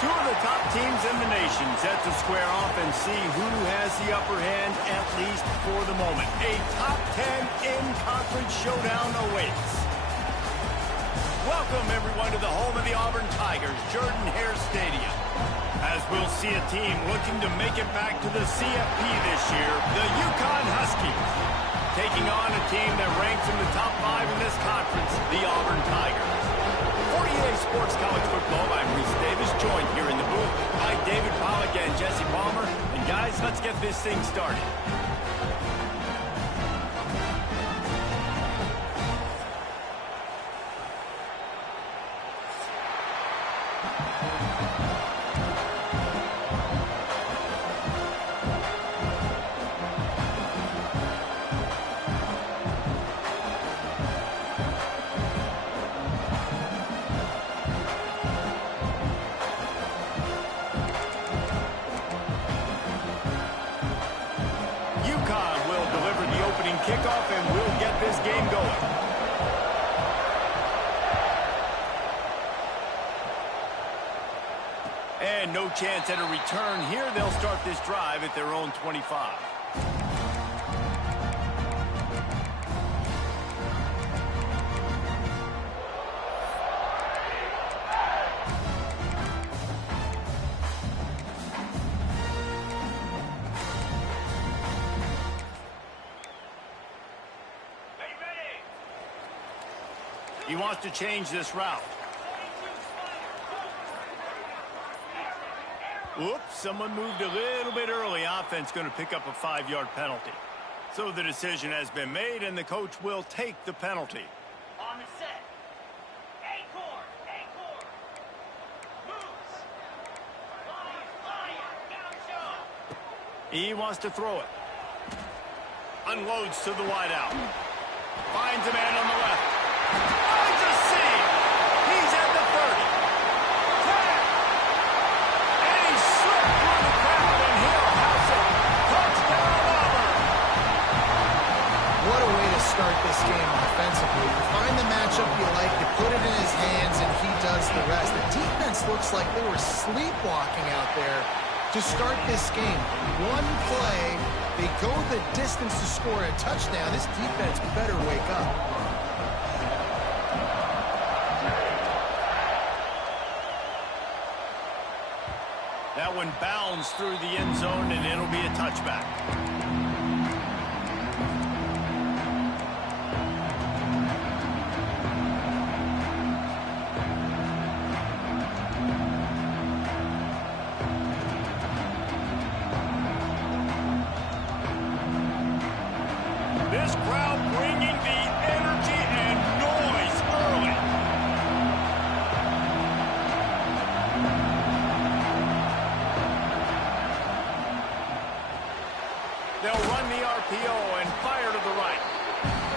Two of the top teams in the nation set to square off and see who has the upper hand, at least for the moment. A top 10 in-conference showdown awaits. Welcome, everyone, to the home of the Auburn Tigers, Jordan-Hare Stadium. As we'll see a team looking to make it back to the CFP this year, the UConn Huskies, taking on a team that ranks in the top 5 in this conference, the Auburn Tigers. 48 Sports College Football, I'm Reese Davis, joined here in the booth by David Pollack and Jesse Palmer. And guys, let's get this thing started. UConn will deliver the opening kickoff, and we'll get this game going. And no chance at a return here. They'll start this drive at their own 25. He wants to change this route. Oops, someone moved a little bit early. Offense going to pick up a 5-yard penalty. So the decision has been made, and the coach will take the penalty. On the set. A-core. Moves. Lion, down show. He wants to throw it. Unloads to the wideout. Finds a man on the left. Finds a seam. He's at the 30. Tag. And he slipped through the crowd, and he'll house it. Touchdown, Auburn. What a way to start this game offensively. You find the matchup you like, you put it in his hands, and he does the rest. The defense looks like they were sleepwalking out there to start this game. One play, they go the distance to score a touchdown. This defense better wake up. That one bounds through the end zone, and it'll be a touchback. This crowd bringing the energy and noise early. They'll run the RPO and fire to the right.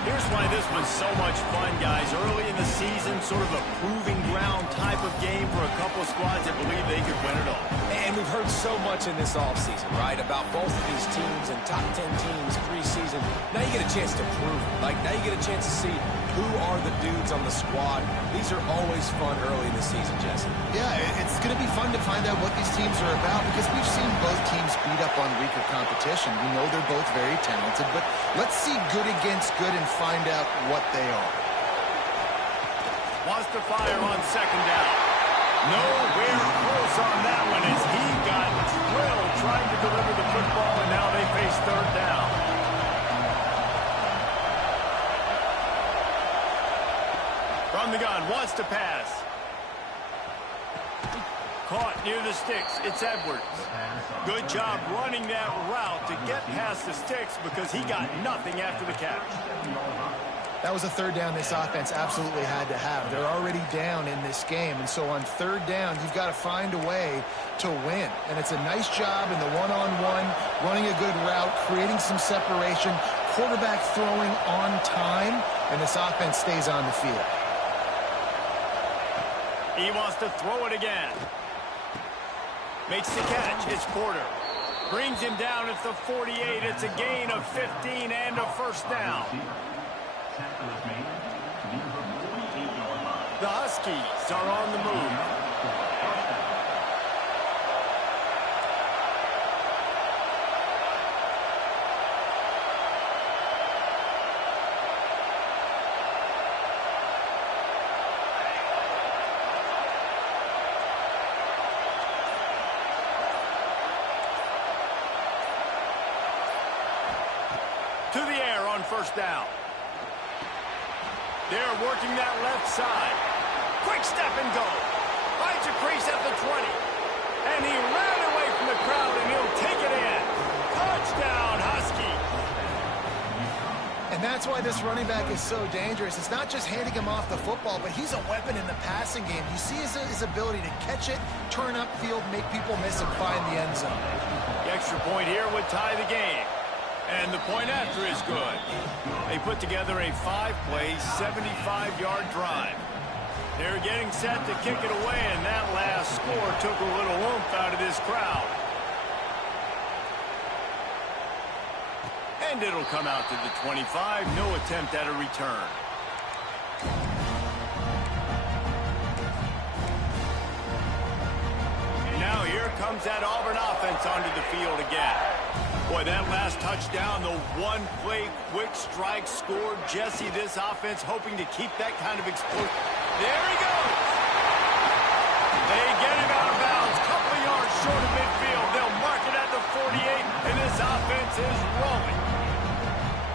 Here's why this was so much fun, guys. Early in the season, sort of a proving ground type of game for a couple of squads that believe they could win it all. And we've heard so much in this offseason, right, about both of these teams and top 10 teams preseason. Now you get a chance to prove it. Like, now you get a chance to see who are the dudes on the squad. These are always fun early in the season, Jesse. Yeah, it's going to be fun to find out what these teams are about because we've seen both teams beat up on weaker competition. We know they're both very talented, but let's see good against good and find out what they are. Wants to fire on second down. Nowhere close on that one as he got drilled trying to deliver the football, and now they face third down. From the gun, wants to pass. Caught near the sticks. It's Edwards. Good job running that route to get past the sticks because he got nothing after the catch. That was a third down this offense absolutely had to have. They're already down in this game, and so on third down, you've got to find a way to win. And it's a nice job in the one-on-one, running a good route, creating some separation, quarterback throwing on time, and this offense stays on the field. He wants to throw it again. Makes the catch. It's Porter. Brings him down at the 48. It's a gain of 15 and a first down. The Huskies are on the move. first down. They're working that left side. Quick step and go. Finds a crease at the 20. And he ran away from the crowd, and he'll take it in. Touchdown, Husky. And that's why this running back is so dangerous. It's not just handing him off the football, but he's a weapon in the passing game. You see his ability to catch it, turn upfield, make people miss, and find the end zone. The extra point here would tie the game. And the point after is good. They put together a 5-play, 75-yard drive. They're getting set to kick it away, and that last score took a little oomph out of this crowd. And it'll come out to the 25. No attempt at a return. Now here comes that Auburn offense onto the field again. Boy, that last touchdown, the one-play quick strike scored. Jesse, this offense hoping to keep that kind of explosion. There he goes. They get him out of bounds. Couple yards short of midfield. They'll mark it at the 48, and this offense is rolling.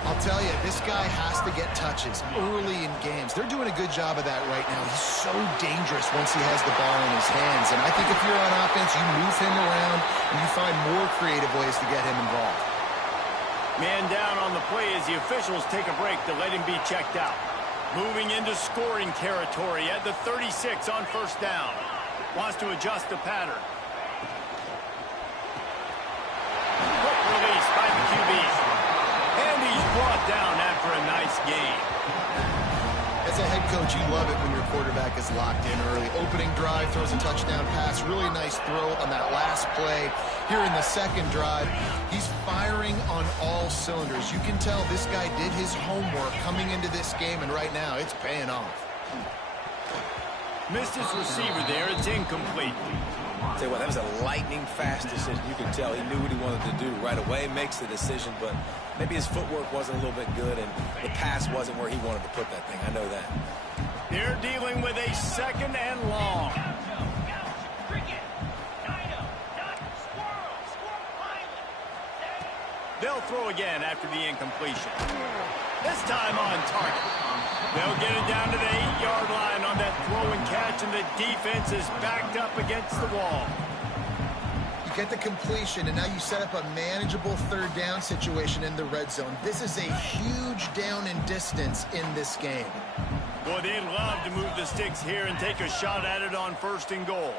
I'll tell you, this guy has to get touches early in games. They're doing a good job of that right now. He's so dangerous once he has the ball in his hands. And I think if you're on offense, you move him around and you find more creative ways to get him involved. Man down on the play as the officials take a break to let him be checked out. Moving into scoring territory at the 36 on first down. Wants to adjust the pattern. Quick release by the QB. And he's brought down after a nice game. As a head coach, you love it when your quarterback is locked in early. Opening drive, throws a touchdown pass. Really nice throw on that last play. Here in the second drive, he's firing on all cylinders. You can tell this guy did his homework coming into this game, and right now it's paying off. Missed his receiver there. It's incomplete. Tell you what, that was a lightning-fast decision. You can tell he knew what he wanted to do right away, makes the decision, but maybe his footwork wasn't a little bit good, and the pass wasn't where he wanted to put that thing. I know that. They're dealing with a second and long. They'll throw again after the incompletion. This time on target. They'll get it down to the 8-yard line on that throw and catch, and the defense is backed up against the wall. You get the completion, and now you set up a manageable third down situation in the red zone. This is a huge down in distance in this game. Boy, they'd love to move the sticks here and take a shot at it on first and goal.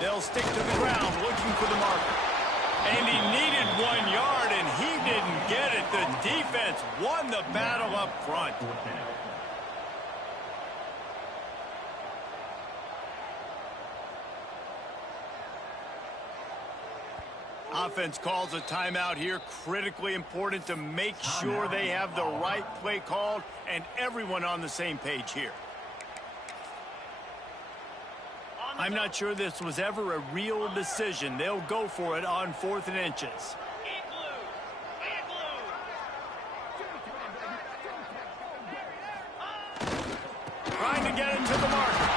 They'll stick to the ground looking for the marker. And he needed 1 yard, and he didn't get it. The defense won the battle up front. Offense calls a timeout here. Critically important to make sure they have the right play called and everyone on the same page here. I'm not sure this was ever a real decision. They'll go for it on 4th and inches. Trying to get it to the marker.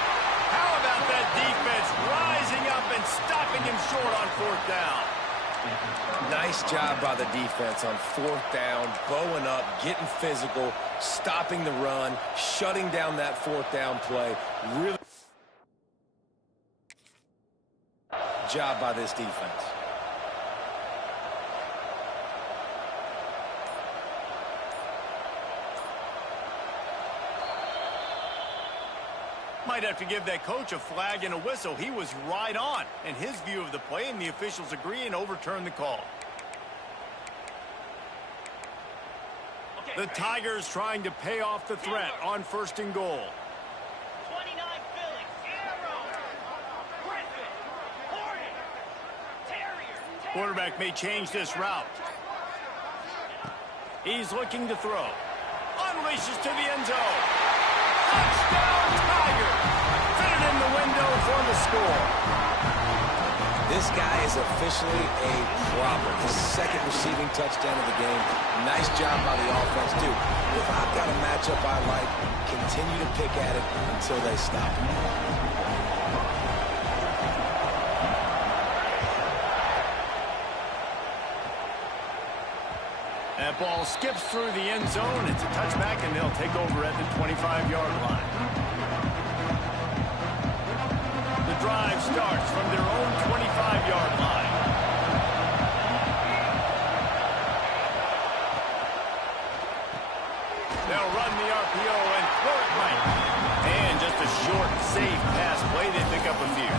How about that defense rising up and stopping him short on 4th down? Nice job by the defense on 4th down, bowing up, getting physical, stopping the run, shutting down that 4th down play. Really job by this defense. Might have to give that coach a flag and a whistle. He was right on in his view of the play, and the officials agree and overturn the call. The Tigers trying to pay off the threat on 1st and goal. 29 Philly, Arrow, Griffin, Hornet, Terrier. Quarterback may change this route. He's looking to throw. Unleashes to the end zone. Touchdown, Tigers! Fitted in the window for the score. This guy is officially a problem. His 2nd receiving touchdown of the game. Nice job by the offense, too. If I've got a matchup I like, continue to pick at it until they stop. That ball skips through the end zone. It's a touchback, and they'll take over at the 25-yard line. The drive starts from their own 25-yard line. They'll run the RPO and throw it right. And just a short, safe pass play. They pick up a few.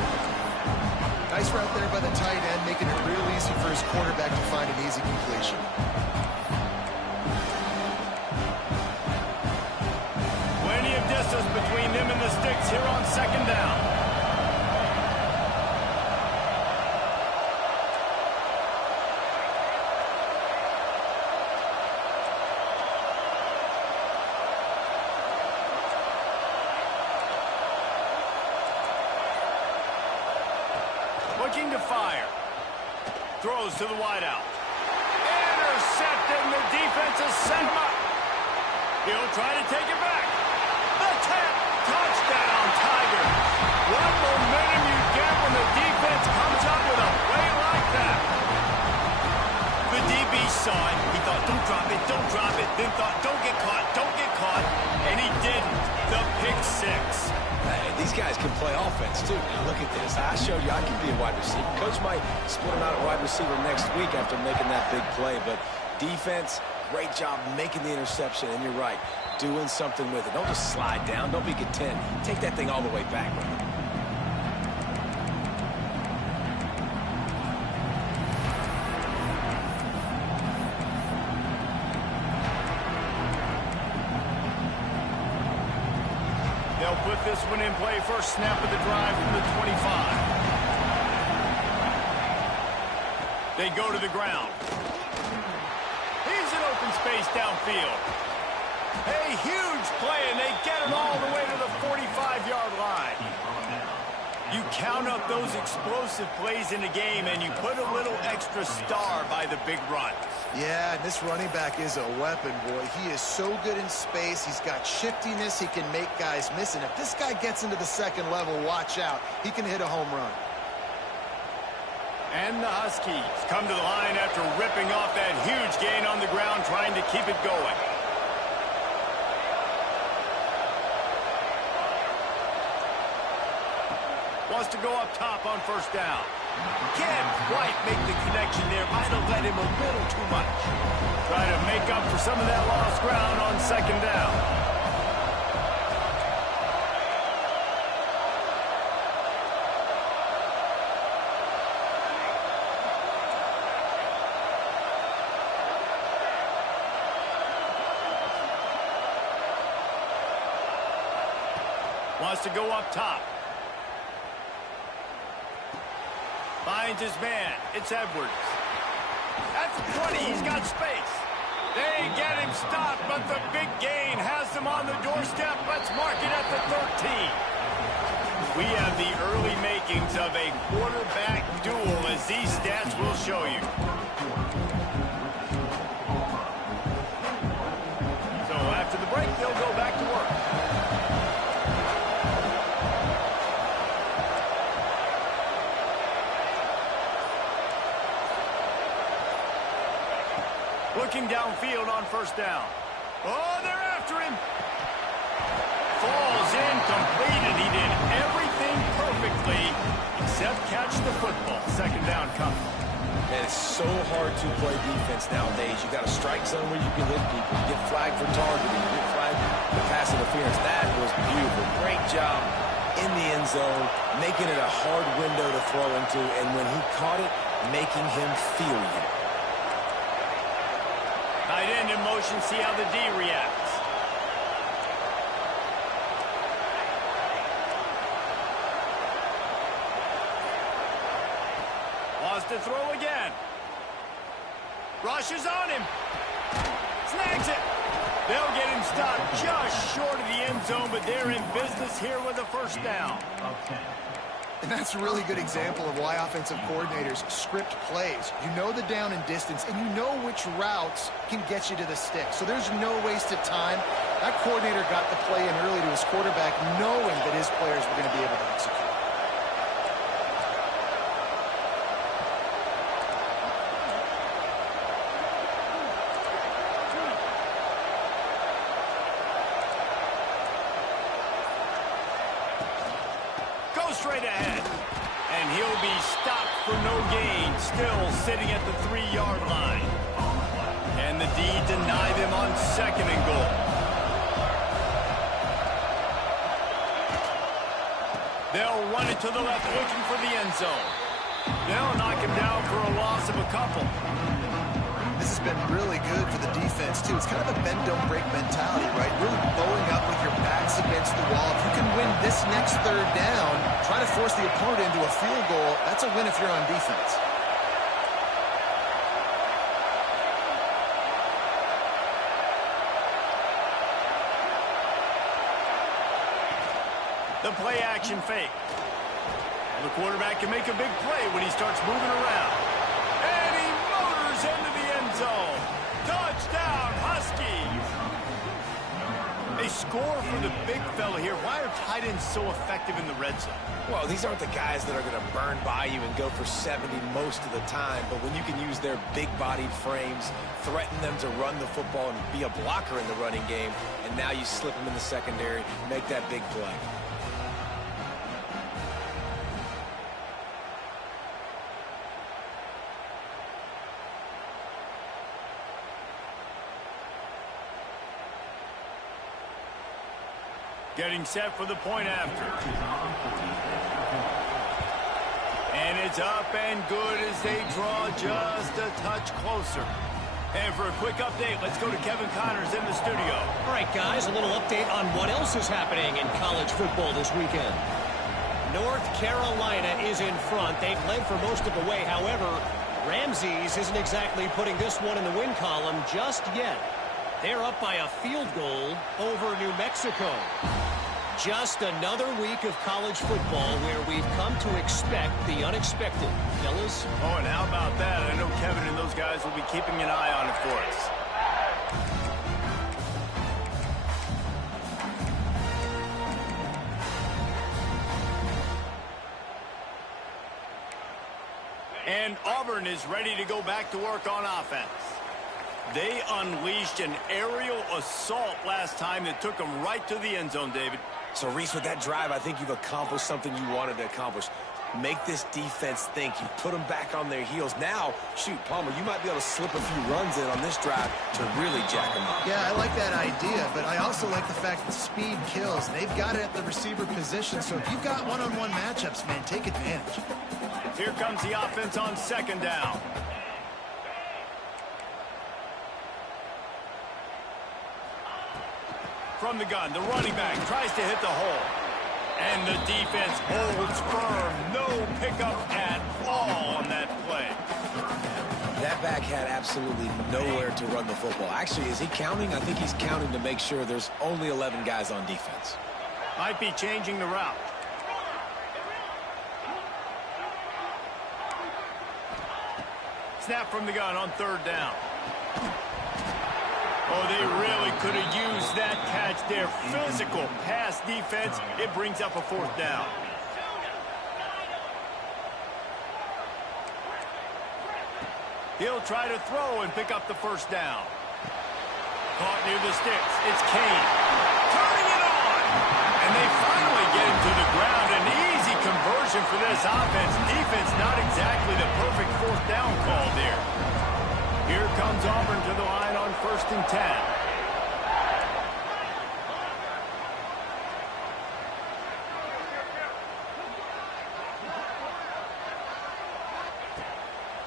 Nice route there by the tight end, making it real easy for his quarterback to find an easy completion. Plenty of distance between them and the sticks here on second down. Looking to fire. Throws to the wideout. Intercepted, and the defense has set him up. He'll try to take it back. The tap. Touchdown, Tigers. What momentum you get when the defense comes up with a play like that. The DB saw it. He thought, don't drop it, don't drop it. Then thought, don't get caught, don't get caught. And he didn't. The pick six. Hey, these guys can play offense, too. Now, look at this. I showed you I can be a wide receiver. Coach might split him out at wide receiver next week after making that big play. But defense, great job making the interception. And you're right, doing something with it. Don't just slide down. Don't be content. Take that thing all the way back with it. They'll put this one in play. First snap of the drive from the 25. They go to the ground. Here's an open space downfield. A huge play, and they get it all the way to the 45-yard line. You count up those explosive plays in the game, and you put a little extra star by the big run. Yeah, and this running back is a weapon, boy. He is so good in space. He's got shiftiness. He can make guys miss. And if this guy gets into the second level, watch out. He can hit a home run. And the Huskies come to the line after ripping off that huge gain on the ground, trying to keep it going. Wants to go up top on first down. Can't quite make the connection there. Might have let him a little too much. Trying to make up for some of that lost ground on second down. Wants to go up top. Finds his man. It's Edwards. That's 20. He's got space. They get him stopped, but the big gain has them on the doorstep. Let's mark it at the 13. We have the early makings of a quarterback duel, as these stats will show you. So after the break, they'll go back to work. Looking downfield on first down. Oh, they're after him. Falls incomplete, and he did everything perfectly except catch the football. Second down coming. And it's so hard to play defense nowadays. You got a strike zone where you can hit people. You get flagged for targeting. You get flagged for pass interference. That was beautiful. Great job in the end zone, making it a hard window to throw into, and when he caught it, making him feel you. Tight end in motion, see how the D reacts. Wants to throw again. Rushes on him. Snags it. They'll get him stopped just short of the end zone, but they're in business here with a first down. And that's a really good example of why offensive coordinators script plays. You know the down and distance, and you know which routes can get you to the stick. So there's no wasted time. That coordinator got the play in early to his quarterback, knowing that his players were going to be able to execute. straight ahead. And he'll be stopped for no gain, still sitting at the 3-yard line. And the D denied him on 2nd and goal. They'll run it to the left, looking for the end zone. They'll knock him down for a loss of a couple. This has been really good for the defense, too. It's kind of a bend-don't-break mentality, right? Really bowing up with your backs against the wall. If you can win this next 3rd down, try to force the opponent into a field goal, that's a win if you're on defense. The play-action fake. The quarterback can make a big play when he starts moving around. And he motors into the end zone. Touchdown, Huskies! A score for the big fella here. Why are tight ends so effective in the red zone? Well, these aren't the guys that are going to burn by you and go for 70 most of the time, but when you can use their big-bodied frames, threaten them to run the football and be a blocker in the running game, and now you slip them in the secondary, make that big play. Getting set for the point after. And it's up and good as they draw just a touch closer. And for a quick update, let's go to Kevin Connors in the studio. All right, guys, a little update on what else is happening in college football this weekend. North Carolina is in front. They've led for most of the way. However, Ramses isn't exactly putting this one in the win column just yet. They're up by a field goal over New Mexico. Just another week of college football where we've come to expect the unexpected. Fellas? Oh, and how about that? I know Kevin and those guys will be keeping an eye on it for us. And Auburn is ready to go back to work on offense. They unleashed an aerial assault last time that took them right to the end zone, David. So, Reese, with that drive, I think you've accomplished something you wanted to accomplish. Make this defense think. You put them back on their heels. Now, shoot, Palmer, you might be able to slip a few runs in on this drive to really jack them up. Yeah, I like that idea, but I also like the fact that speed kills. They've got it at the receiver position, so if you've got one-on-one matchups, man, take advantage. Here comes the offense on 2nd down. From the gun, the running back tries to hit the hole. And the defense holds firm. No pickup at all on that play. That back had absolutely nowhere to run the football. Actually, is he counting? I think he's counting to make sure there's only 11 guys on defense. Might be changing the route. Snap from the gun on 3rd down. Oh, they really could have used that catch there. Physical pass defense. It brings up a 4th down. He'll try to throw and pick up the 1st down. Caught near the sticks. It's Kane. Turning it on. And they finally get him to the ground. An easy conversion for this offense. Defense not exactly the perfect 4th down call there. Here comes Auburn to the line on 1st and 10.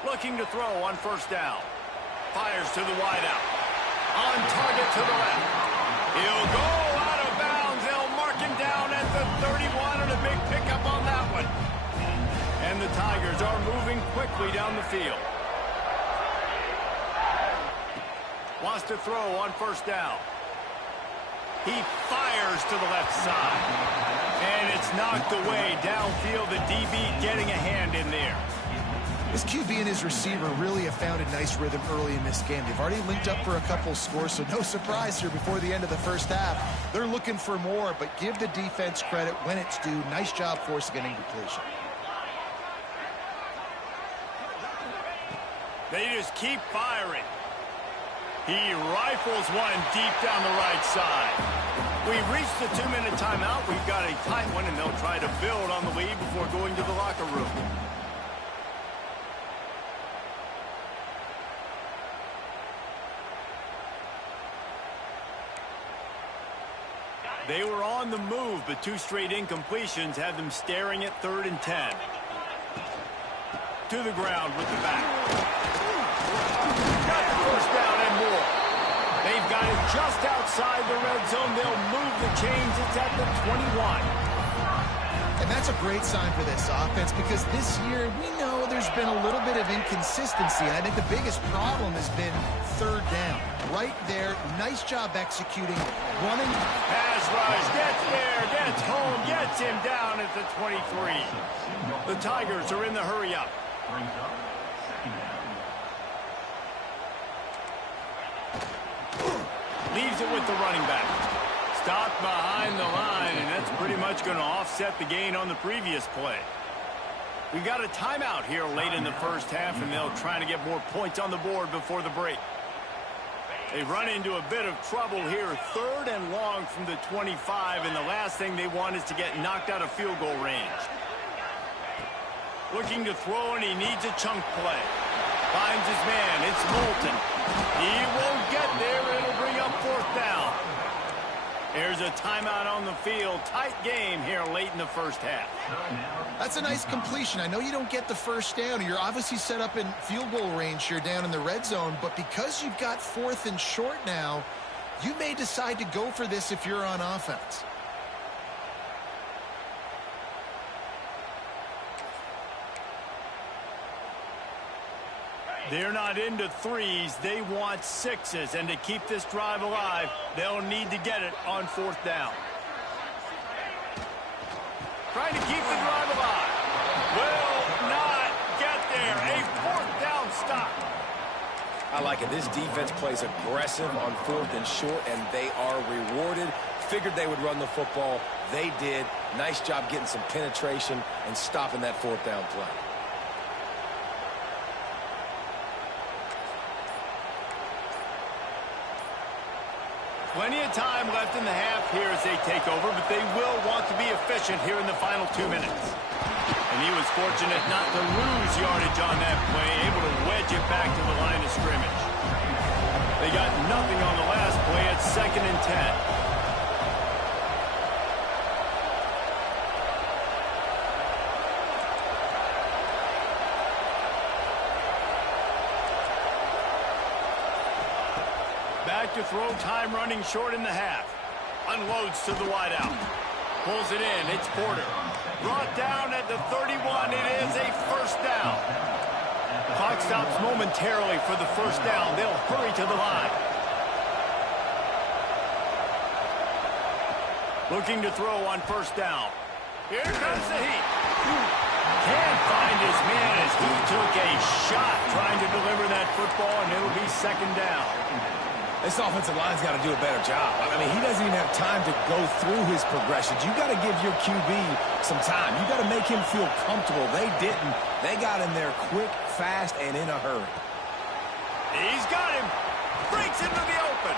Looking to throw on 1st down. Fires to the wideout. On target to the left. He'll go out of bounds. They'll mark him down at the 31 and a big pickup on that one. And the Tigers are moving quickly down the field. Wants to throw on 1st down. He fires to the left side. And it's knocked away downfield. The DB getting a hand in there. This QB and his receiver really have found a nice rhythm early in this game. They've already linked up for a couple scores, so no surprise here before the end of the 1st half. They're looking for more, but give the defense credit when it's due. Nice job forcing an incompletion. They just keep firing. He rifles one deep down the right side. We've reached the 2-minute timeout. We've got a tight one, and they'll try to build on the lead before going to the locker room. They were on the move, but 2 straight incompletions had them staring at 3rd and 10. To the ground with the back. Got the first down and more. They've got it just outside the red zone. They'll move the chains. It's at the 21. And that's a great sign for this offense because this year we know there's been a little bit of inconsistency. And I think the biggest problem has been 3rd down. Right there, nice job executing, running. Pass rush, gets there, gets home, gets him down at the 23. The Tigers are in the hurry up. Leaves it with the running back. Stopped behind the line, and that's pretty much going to offset the gain on the previous play. We got a timeout here late in the first half, and they'll try to get more points on the board before the break. They run into a bit of trouble here, 3rd and long from the 25, and the last thing they want is to get knocked out of field goal range. Looking to throw, and he needs a chunk play. Finds his man. It's Moulton. He won't get there. It'll bring up 4th down. There's a timeout on the field. Tight game here late in the first half. That's a nice completion. I know you don't get the first down. You're obviously set up in field goal range here down in the red zone, but because you've got 4th and short now, you may decide to go for this if you're on offense. They're not into 3s. They want 6s. And to keep this drive alive, they'll need to get it on 4th down. Trying to keep the drive alive. Will not get there. A 4th down stop. I like it. This defense plays aggressive on 4th and short, and they are rewarded. Figured they would run the football. They did. Nice job getting some penetration and stopping that 4th down play. Plenty of time left in the half here as they take over, but they will want to be efficient here in the final 2 minutes. And he was fortunate not to lose yardage on that play, able to wedge it back to the line of scrimmage. They got nothing on the last play at 2nd and 10. Back to throw, time running short in the half. Unloads to the wideout. Pulls it in, it's Porter. Brought down at the 31, it is a 1st down. Clock stops momentarily for the 1st down. They'll hurry to the line. Looking to throw on 1st down. Here comes the heat. Can't find his man as he took a shot trying to deliver that football, and it'll be 2nd down. This offensive line's got to do a better job. I mean, he doesn't even have time to go through his progressions. You got to give your QB some time. You got to make him feel comfortable. They didn't. They got in there quick, fast, and in a hurry. He's got him. Breaks into the open.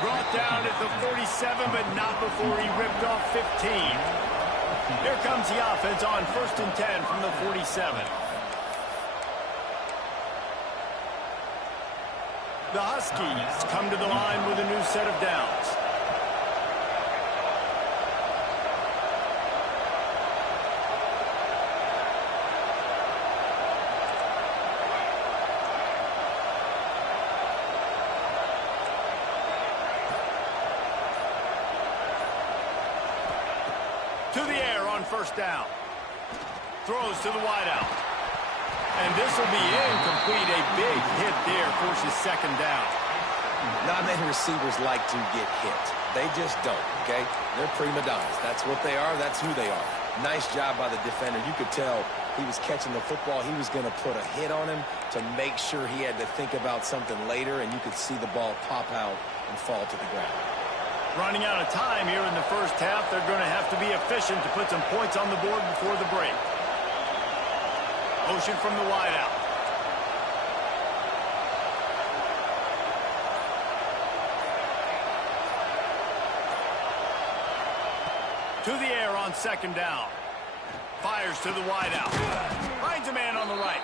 Brought down at the 47, but not before he ripped off 15. Here comes the offense on 1st and 10 from the 47. The Huskies come to the line with a new set of downs. To the air on 1st down. Throws to the wideout. And this will be incomplete. A big hit there forces 2nd down. Not many receivers like to get hit. They just don't, okay? They're prima donnas. That's what they are. That's who they are. Nice job by the defender. You could tell he was catching the football. He was going to put a hit on him to make sure he had to think about something later, and you could see the ball pop out and fall to the ground. Running out of time here in the first half. They're going to have to be efficient to put some points on the board before the break. Motion from the wideout. To the air on second down. Fires to the wideout. Finds a man on the right.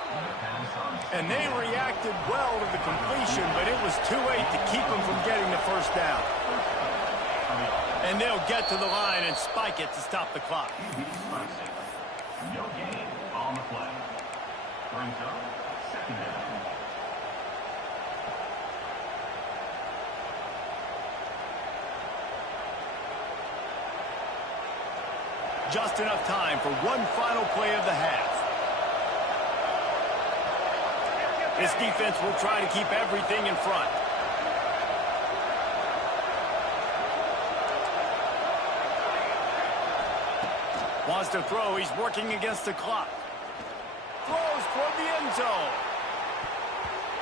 And they reacted well to the completion, but it was too late to keep them from getting the first down. And they'll get to the line and spike it to stop the clock. No gain on the play. Brings up second down. Just enough time for one final play of the half. This defense will try to keep everything in front. Wants to throw. He's working against the clock. Throws toward the end zone.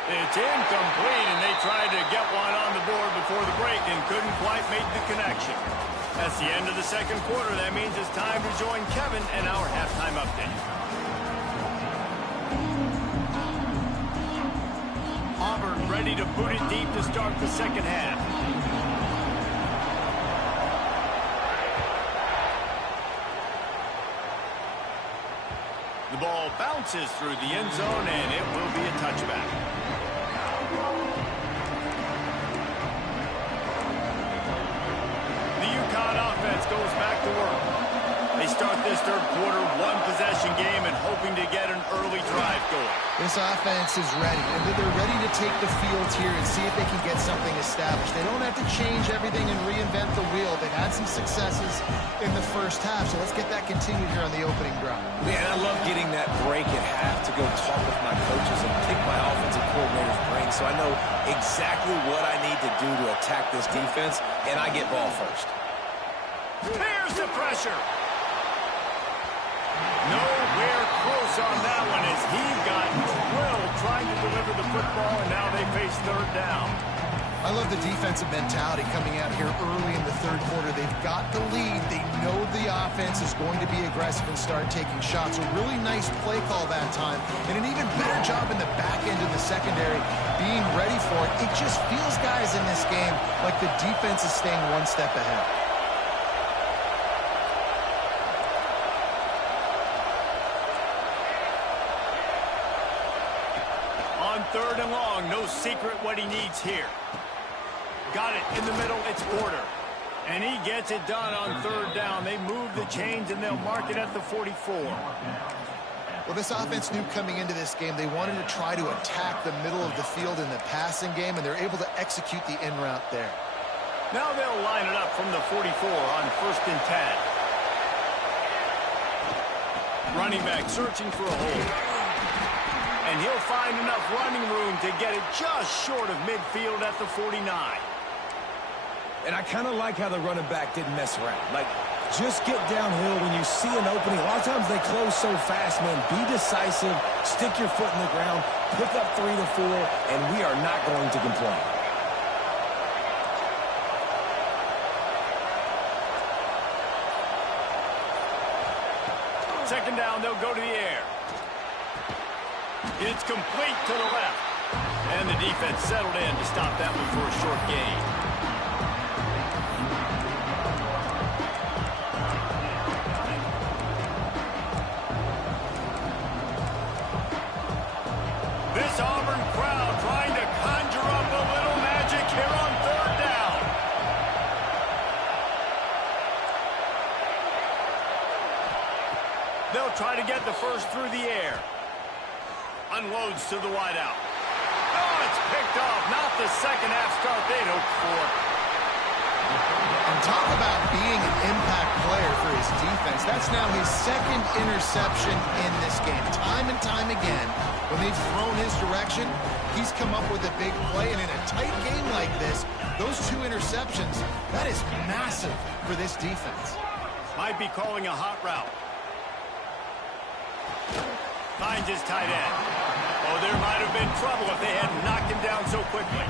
It's incomplete, and they tried to get one on the board before the break and couldn't quite make the connection. That's the end of the second quarter. That means it's time to join Kevin and our halftime update. Auburn ready to boot it deep to start the second half. The ball bounces through the end zone, and it will be a touchback. The UConn offense goes back to work. They start this third quarter one-possession game and hoping to get an early drive going. This offense is ready, and they're ready to take the field here and see if they can get something established. They don't have to change everything and reinvent the wheel. They've had some successes in the first half, so let's get that continued here on the opening drive. Man, I love getting that break at half to go talk with my coaches and pick my offensive coordinator's brain so I know exactly what I need to do to attack this defense, and I get ball first. Here's the pressure. Nowhere close on that one as he got drilled trying to deliver the football, and now they face third down. I love the defensive mentality coming out here early in the third quarter. They've got the lead. They know the offense is going to be aggressive and start taking shots. A really nice play call that time, and an even better job in the back end of the secondary being ready for it. It just feels, guys, in this game like the defense is staying one step ahead. Third and long, no secret what he needs here. Got it in the middle, it's Porter. And he gets it done on third down. They move the chains and they'll mark it at the 44. Well, this offense knew coming into this game they wanted to try to attack the middle of the field in the passing game, and they're able to execute the in route there. Now they'll line it up from the 44 on first and 10. Running back searching for a hole. And he'll find enough running room to get it just short of midfield at the 49. And I kind of like how the running back didn't mess around. Like, just get downhill when you see an opening. A lot of times they close so fast, man. Be decisive, stick your foot in the ground, pick up 3 to 4, and we are not going to complain. Second down, they'll go to the air. It's complete to the left. And the defense settled in to stop that one for a short gain. This Auburn crowd trying to conjure up a little magic here on third down. They'll try to get the first through the air. Unloads to the wideout. Oh, it's picked off. Not the second half start they'd hoped for. And talk about being an impact player for his defense. That's now his second interception in this game. Time and time again, when they've thrown his direction, he's come up with a big play. And in a tight game like this, those 2 interceptions, that is massive for this defense. Might be calling a hot route. Finds his tight end. Oh, there might have been trouble if they hadn't knocked him down so quickly.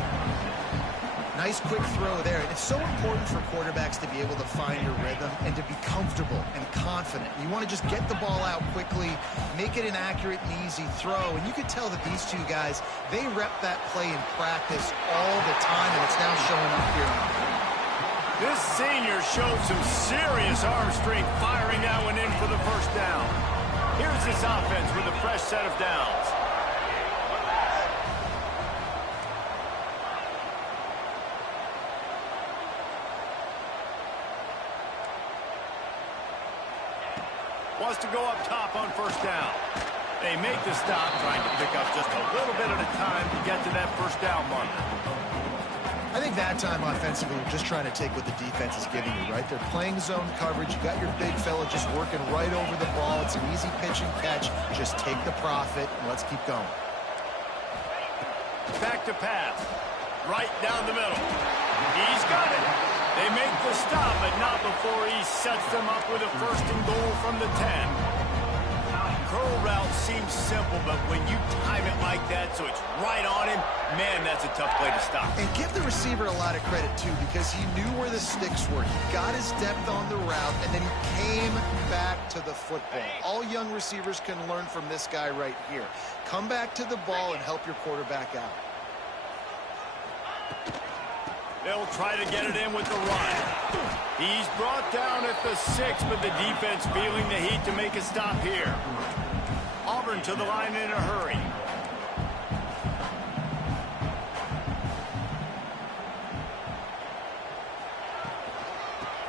Nice quick throw there. It's so important for quarterbacks to be able to find a rhythm and to be comfortable and confident. You want to just get the ball out quickly, make it an accurate and easy throw. And you could tell that these two guys, they rep that play in practice all the time, and it's now showing up here on the field. This senior showed some serious arm strength firing that one in for the first down. Here's this offense with a fresh set of downs. Wants to go up top on first down. They make the stop, trying to pick up just a little bit at a time to get to that first down marker. I think that time offensively, we're just trying to take what the defense is giving you, right? They're playing zone coverage. You got your big fella just working right over the ball. It's an easy pitch and catch. Just take the profit, and let's keep going. Back to pass. Right down the middle. He's got it. They make the stop, but not before he sets them up with a first and goal from the 10. Curl route seems simple, but when you time it like that so it's right on him, man, that's a tough play to stop. And give the receiver a lot of credit, too, because he knew where the sticks were. He got his depth on the route, and then he came back to the football. All young receivers can learn from this guy right here. Come back to the ball and help your quarterback out. They'll try to get it in with the run. He's brought down at the 6, but the defense feeling the heat to make a stop here. Auburn to the line in a hurry.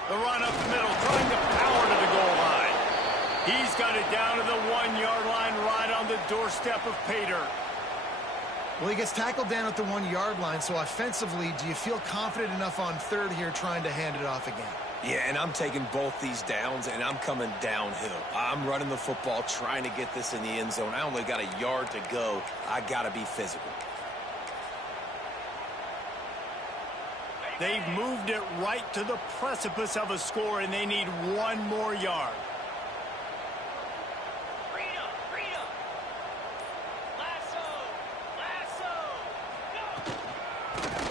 The run up the middle, trying to power to the goal line. He's got it down to the 1-yard line, right on the doorstep of Pater. Well, he gets tackled down at the 1-yard line, so offensively, do you feel confident enough on third here trying to hand it off again? Yeah, and I'm taking both these downs, and I'm coming downhill. I'm running the football, trying to get this in the end zone. I only got a yard to go. I got to be physical. They've moved it right to the precipice of a score, and they need one more yard.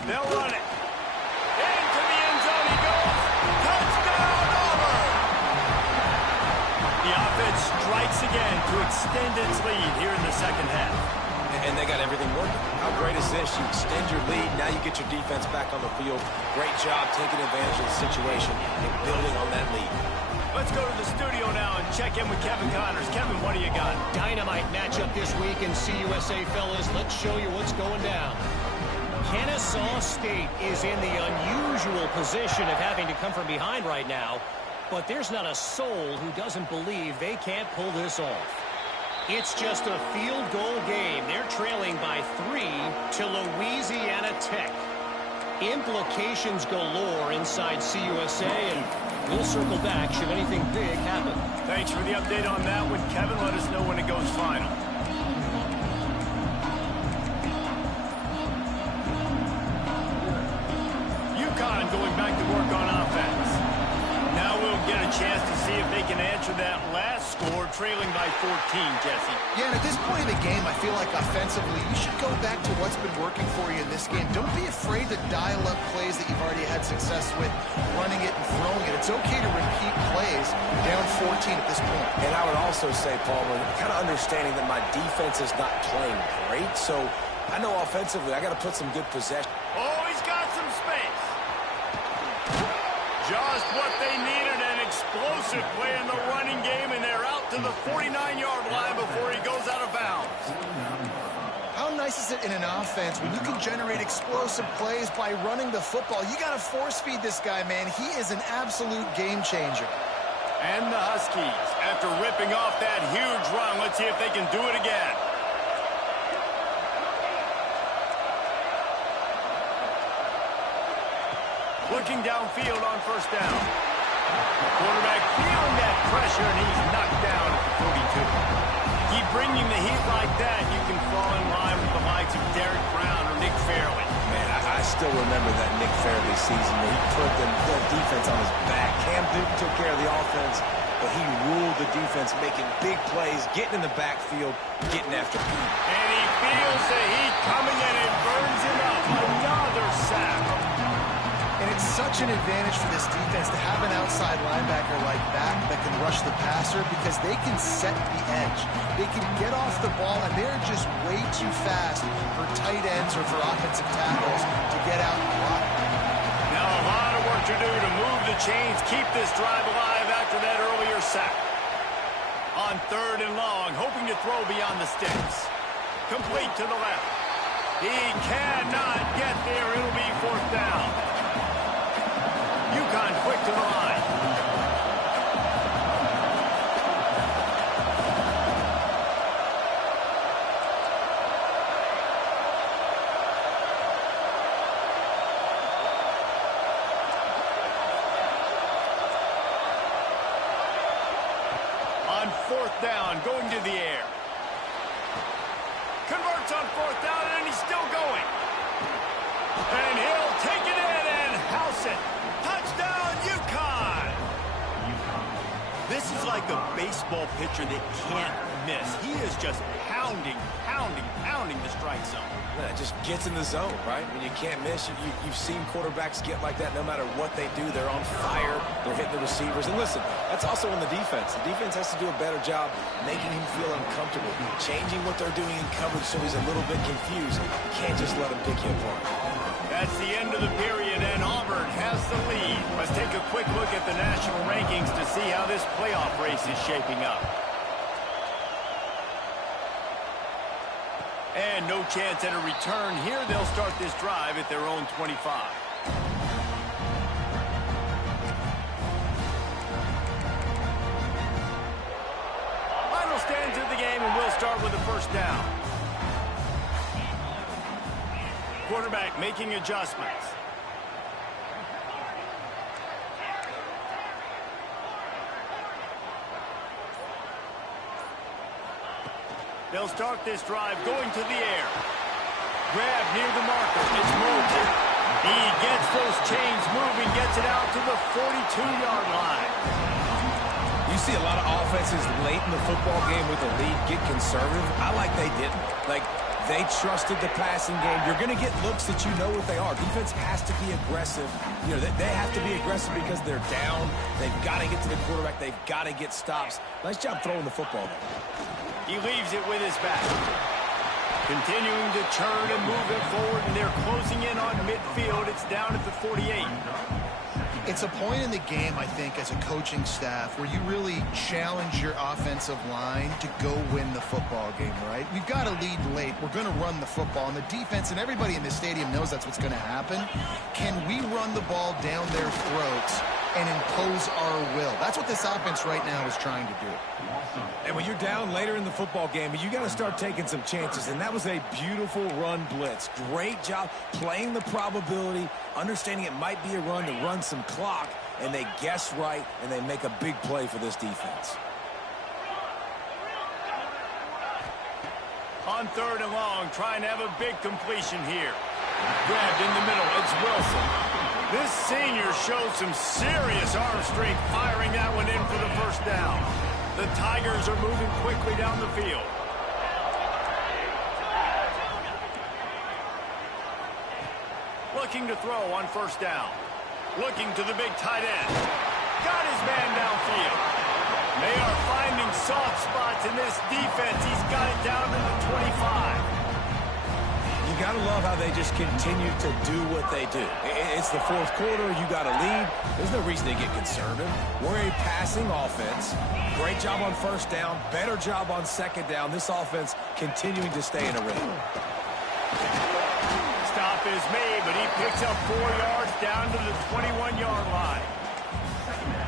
They'll run it. Into the end zone he goes. Touchdown, Auburn! The offense strikes again to extend its lead here in the second half. And they got everything working. How great is this? You extend your lead. Now you get your defense back on the field. Great job taking advantage of the situation and building on that lead. Let's go to the studio now and check in with Kevin Connors. Kevin, what do you got? Dynamite matchup this week in CUSA, fellas. Let's show you what's going down. Kennesaw State is in the unusual position of having to come from behind right now, but there's not a soul who doesn't believe they can't pull this off. It's just a field goal game. They're trailing by 3 to Louisiana Tech. Implications galore inside CUSA, and we'll circle back should anything big happen. Thanks for the update on that one, Kevin. Let us know when it goes final. UConn going back to work on offense. Now we'll get a chance to see if they can answer that last score, trailing by 14, Jesse. Yeah, and at this point of the game, I feel like offensively, you should go back to what's been working for you in this game. Don't be afraid to dial up plays that you've already had success with, running it and throwing it. It's okay to repeat plays down 14 at this point. And I would also say, Palmer, kind of understanding that my defense is not playing great, so I know offensively I got to put some good possession. Oh, he's got some space. Just what they needed, an explosive play in the running game, and they're out to the 49-yard line before he goes out of bounds. How nice is it in an offense when you can generate explosive plays by running the football? You got to force feed this guy, man. He is an absolute game changer. And the Huskies, after ripping off that huge run, let's see if they can do it again. Looking downfield on first down. Quarterback feeling that pressure, and he's knocked down at the 42. Keep bringing the heat like that, you can fall in line with the likes of Derek Brown or Nick Fairley. Man, I still remember that Nick Fairley season where he put the defense on his back. Cam Newton took care of the offense, but he ruled the defense, making big plays, getting in the backfield, getting after Pete. And he feels the heat coming, and it burns him up. Another sack. And it's such an advantage for this defense to have an outside linebacker like that can rush the passer because they can set the edge. They can get off the ball, and they're just way too fast for tight ends or for offensive tackles to get out and block. Now a lot of work to do to chains keep this drive alive after that earlier sack. On 3rd and long, hoping to throw beyond the sticks. Complete to the left. He cannot get there. It'll be 4th down. UConn quick to the line. On 4th down, going to the air. Converts on 4th down, and he's still going. And he'll take it in and house it. Touchdown, UConn! This is like a baseball pitcher that can't miss. He is just pounding the strike zone. Yeah, it just gets in the zone, right? When you can't miss, you've seen quarterbacks get like that no matter what they do. They're on fire. They're hitting the receivers. And listen, that's also on the defense. The defense has to do a better job making him feel uncomfortable, changing what they're doing in coverage so he's a little bit confused. You can't just let him pick you apart. That's the end of the period, and Auburn has the lead. Let's take a quick look at the national rankings to see how this playoff race is shaping up. And no chance at a return here. They'll start this drive at their own 25. Final stands of the game, and we'll start with the 1st down. Quarterback making adjustments. They'll start this drive going to the air. Grab near the marker. It's Moulton. He gets those chains moving, gets it out to the 42-yard line. You see a lot of offenses late in the football game with a lead get conservative. I like they didn't. Like, they trusted the passing game. You're going to get looks that you know what they are. Defense has to be aggressive. You know, they have to be aggressive because they're down. They've got to get to the quarterback. They've got to get stops. Nice job throwing the football. He leaves it with his back. Continuing to churn and move it forward, and they're closing in on midfield. It's down at the 48. It's a point in the game, I think, as a coaching staff where you really challenge your offensive line to go win the football game, right? We've got to lead late. We're going to run the football. And the defense and everybody in the stadium knows that's what's going to happen. Can we run the ball down their throats and impose our will? That's what this offense right now is trying to do. And when you're down later in the football game, you got to start taking some chances. And that was a beautiful run blitz. Great job playing the probability, understanding it might be a run to run some clock, and they guess right, and they make a big play for this defense. On 3rd and long, trying to have a big completion here. Grabbed in the middle. It's Wilson. This senior showed some serious arm strength firing that one in for the 1st down. The Tigers are moving quickly down the field. Looking to throw on 1st down. Looking to the big tight end. Got his man downfield. They are finding soft spots in this defense. He's got it down to the 25. You got to love how they just continue to do what they do. It's the 4th quarter. You got to lead. There's no reason to get conservative. We're a passing offense. Great job on 1st down. Better job on 2nd down. This offense continuing to stay in a rhythm. Stop is made, but he picks up 4 yards down to the 21-yard line.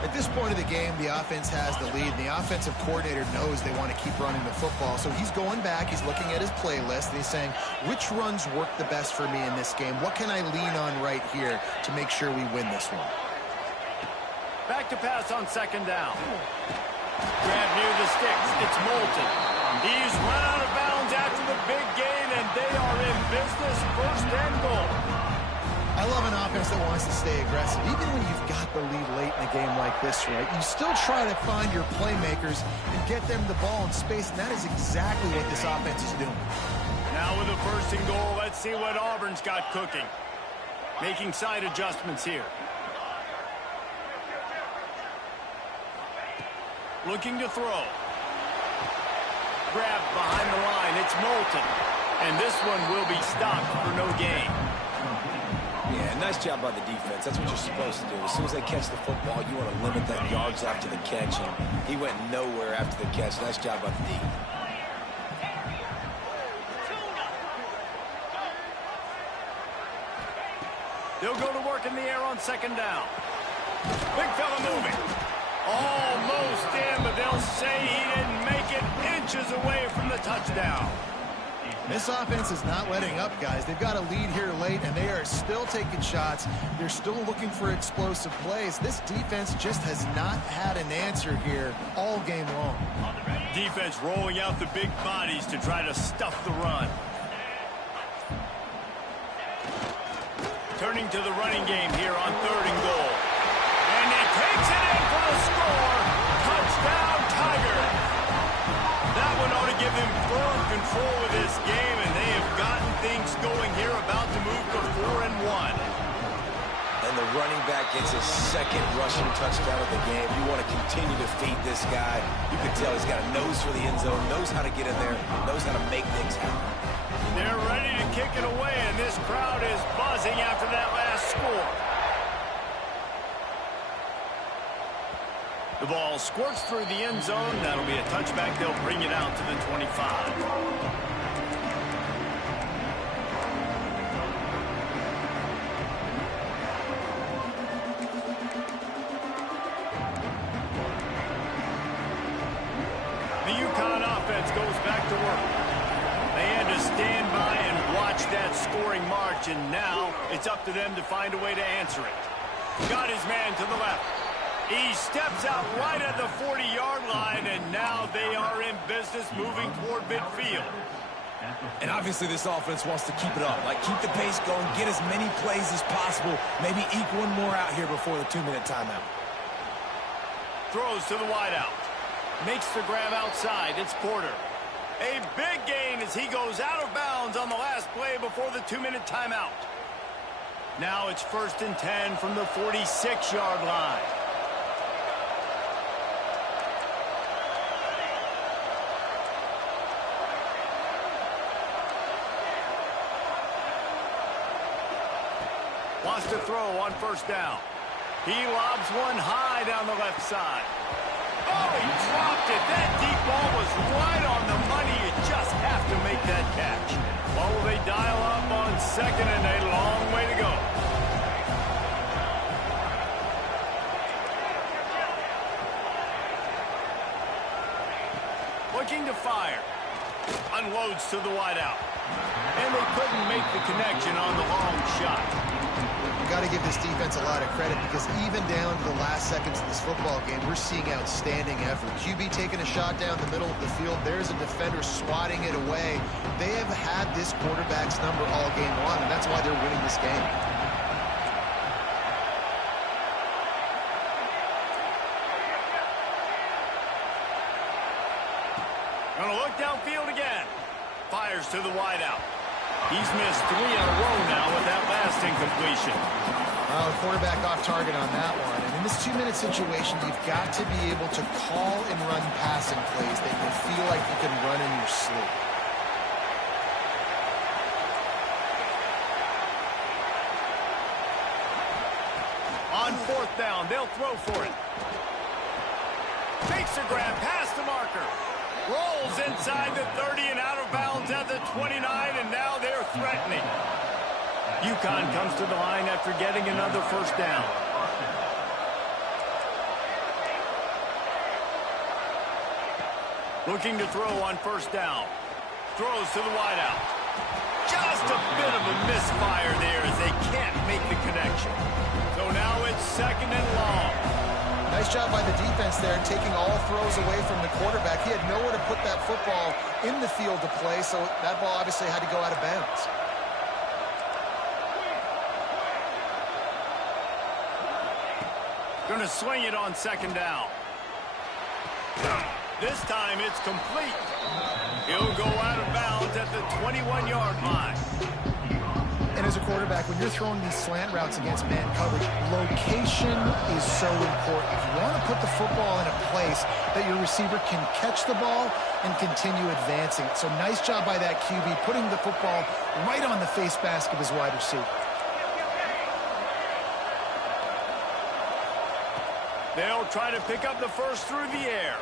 At this point of the game, the offense has the lead, and the offensive coordinator knows they want to keep running the football. So he's going back, he's looking at his playlist, and he's saying, which runs work the best for me in this game? What can I lean on right here to make sure we win this one? Back to pass on 2nd down. Grab near the sticks. It's Moulton. He's run out of bounds after the big gain, and they are in business. 1st and goal. I love an offense that wants to stay aggressive. Even when you've got the lead late in a game like this, right, you still try to find your playmakers and get them the ball in space, and that is exactly what this offense is doing. Now with a 1st and goal, let's see what Auburn's got cooking. Making side adjustments here. Looking to throw. Grabbed behind the line. It's Moulton. And this one will be stopped for no gain. Yeah, nice job by the defense. That's what you're supposed to do. As soon as they catch the football, you want to limit that yards after the catch, and he went nowhere after the catch. Nice job by the D. They'll go to work in the air on second down. Big fella moving. Almost in, but they'll say he didn't make it inches away from the touchdown. This offense is not letting up, guys. They've got a lead here late, and they are still taking shots. They're still looking for explosive plays. This defense just has not had an answer here all game long. Defense rolling out the big bodies to try to stuff the run. Turning to the running game here on 3rd and goal. And he takes it in for the score. Touchdown, Tiger. That one ought to give them firm control of this game, and they have gotten things going here, about to move to 4-1. And the running back gets his second rushing touchdown of the game. You want to continue to feed this guy. You can tell he's got a nose for the end zone, knows how to get in there, knows how to make things happen. They're ready to kick it away, and this crowd is buzzing after that last score. The ball squirts through the end zone. That'll be a touchback. They'll bring it out to the 25. The UConn offense goes back to work. They had to stand by and watch that scoring march, and now it's up to them to find a way to answer it. Got his man to the left. He steps out right at the 40-yard line, and now they are in business moving toward midfield. And obviously this offense wants to keep it up. Like, keep the pace going, get as many plays as possible, maybe eke one more out here before the 2-minute timeout. Throws to the wideout. Makes the grab outside. It's Porter. A big gain as he goes out of bounds on the last play before the 2-minute timeout. Now it's 1st and 10 from the 46-yard line. Wants to throw on 1st down. He lobs one high down the left side. Oh, he dropped it. That deep ball was right on the money. You just have to make that catch. Well, will they dial up on 2nd and a long way to go? Looking to fire. Unloads to the wideout. And they couldn't make the connection on the long shot. Got to give this defense a lot of credit, because even down to the last seconds of this football game, we're seeing outstanding effort. QB taking a shot down the middle of the field. There's a defender swatting it away. They have had this quarterback's number all game long, and that's why they're winning this game. Gonna look downfield again. Fires to the wideout. He's missed 3 in a row now with that last incompletion. Quarterback off target on that one. And in this 2-minute situation, you've got to be able to call and run passing plays that you feel like you can run in your sleep. On 4th down, they'll throw for it. Makes a grab past the marker. Rolls inside the 30 and out of bounds at the 29, and now they're threatening. UConn comes to the line after getting another 1st down. Looking to throw on 1st down. Throws to the wideout. Just a bit of a misfire there as they can't make the connection. So now it's 2nd and long. Nice job by the defense there, taking all throws away from the quarterback. He had nowhere to put that football in the field to play, so that ball obviously had to go out of bounds. Going to swing it on 2nd down. This time it's complete. He'll go out of bounds at the 21-yard line. And as a quarterback, when you're throwing these slant routes against man coverage, location is so important. If you want to put the football in a place that your receiver can catch the ball and continue advancing it. So nice job by that QB, putting the football right on the face mask of his wide receiver. They'll try to pick up the first through the air.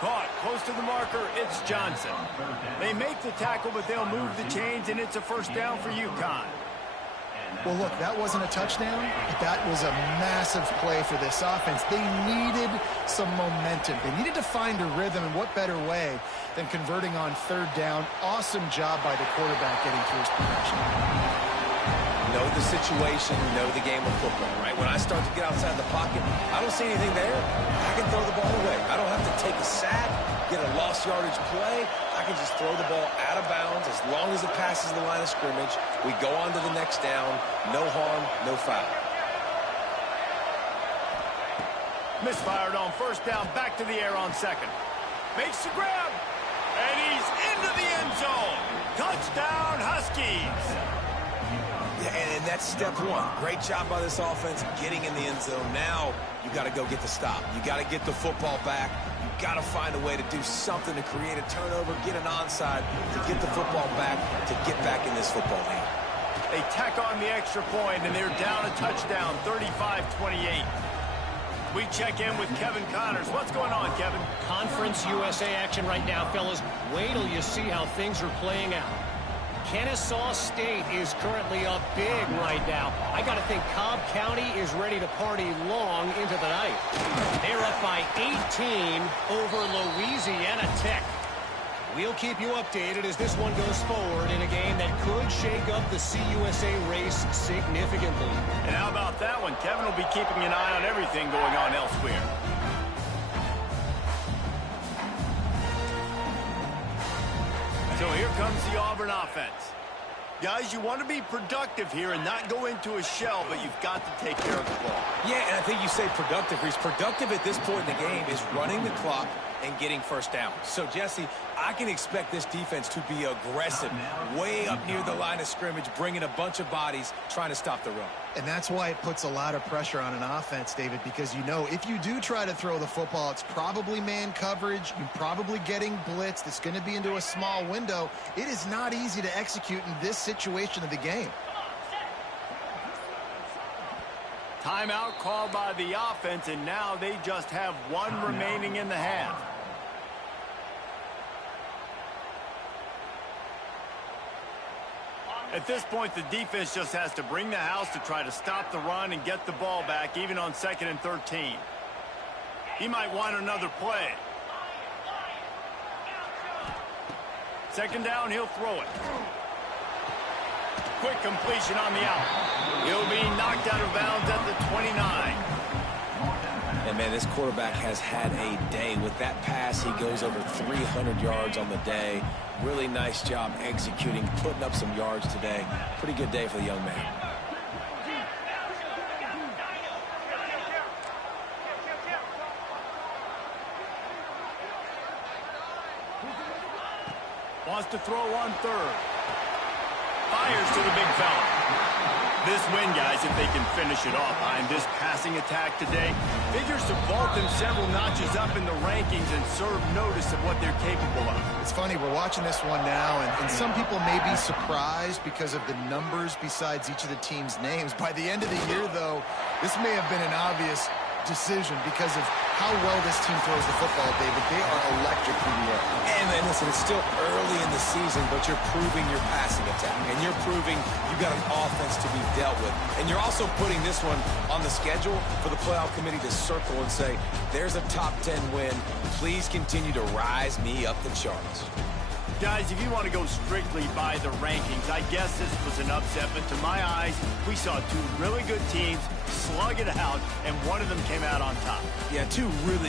Caught close to the marker, it's Johnson. They make the tackle, but they'll move the chains, and it's a first down for UConn. Well, look, that wasn't a touchdown, but that was a massive play for this offense. They needed some momentum. They needed to find a rhythm, and what better way than converting on third down. Awesome job by the quarterback getting through his progression. Know the situation, know the game of football, right? When I start to get outside the pocket, I don't see anything there, I can throw the ball away. I don't have to take a sack, get a lost yardage play. I can just throw the ball out of bounds as long as it passes the line of scrimmage. We go on to the next down. No harm, no foul. Misfired on first down, back to the air on second. Makes the grab, and he's into the end zone. Touchdown, Huskies. Yeah, and that's step one. Great job by this offense getting in the end zone. Now you got to go get the stop. You got to get the football back. You got to find a way to do something to create a turnover, get an onside, to get the football back, to get back in this football game. They tack on the extra point, and they're down a touchdown, 35-28. We check in with Kevin Connors. What's going on, Kevin? Conference USA action right now, fellas. Wait till you see how things are playing out. Kennesaw State is currently up big right now. I got to think Cobb County is ready to party long into the night. They're up by 18 over Louisiana Tech. We'll keep you updated as this one goes forward in a game that could shake up the CUSA race significantly. And how about that one? Kevin will be keeping an eye on everything going on elsewhere. So here comes the Auburn offense. Guys, you want to be productive here and not go into a shell, but you've got to take care of the ball. Yeah, and I think you say productive. He's productive at this point in the game is running the clock and getting first down. So, Jesse, I can expect this defense to be aggressive, way up near the line of scrimmage, bringing a bunch of bodies, trying to stop the run. And that's why it puts a lot of pressure on an offense, David, because you know if you do try to throw the football, it's probably man coverage. You're probably getting blitzed. It's going to be into a small window. It is not easy to execute in this situation of the game. Timeout called by the offense, and now they just have one remaining in the half. At this point, the defense just has to bring the house to try to stop the run and get the ball back, even on 2nd and 13. He might want another play. Second down, he'll throw it. Quick completion on the out. He'll be knocked out of bounds at the 29. And, man, this quarterback has had a day. With that pass, he goes over 300 yards on the day. Really nice job executing, putting up some yards today. Pretty good day for the young man. Wants to throw on third. Fires to the big fella. This win, guys, if they can finish it off behind this passing attack today, figures to vault them several notches up in the rankings and serve notice of what they're capable of. It's funny, we're watching this one now, and some people may be surprised because of the numbers besides each of the team's names. By the end of the year, though, this may have been an obvious decision because of how well this team throws the football, David. They are electric through the air. And listen, it's still early in the season, but you're proving your passing attack. And you're proving you've got an offense to be dealt with. And you're also putting this one on the schedule for the playoff committee to circle and say, there's a top 10 win. Please continue to rise me up the charts. Guys, if you want to go strictly by the rankings, I guess this was an upset, but to my eyes, we saw two really good teams slug it out, and one of them came out on top. Yeah, two really